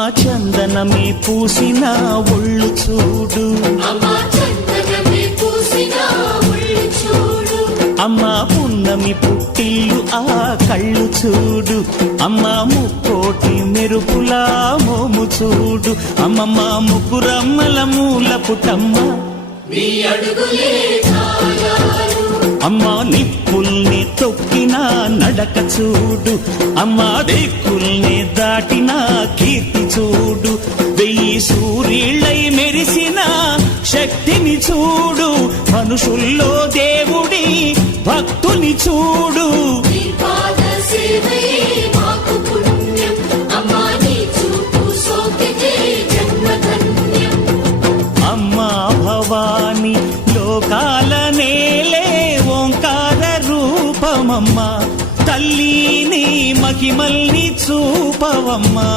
చందనమే పూసిన ఒళ్ళు చూడు, అమ్మా పున్నమి పుట్టిల్లు ఆ కళ్ళు చూడు, అమ్మా ముక్కోటి మెరుపులా మోము చూడు, అమ్మమ్మ ముగ్గురమ్మల మూల పుటమ్మ అమ్మా నిప్పుల్ని తొక్కిన నడక చూడు, అమ్మా దిక్కుల్ని దాటిన కీర్తి చూడు, 1000 సూర్యుళ్ళై మెరిసిన శక్తిని చూడు, మనుషుల్లో దేవుడి భక్తుని చూడు. అమ్మా భవాని లోకాల నేలే ఓంకార రూపమమ్మా, తల్లి నీ మహిమల్ని చూపవమ్మా.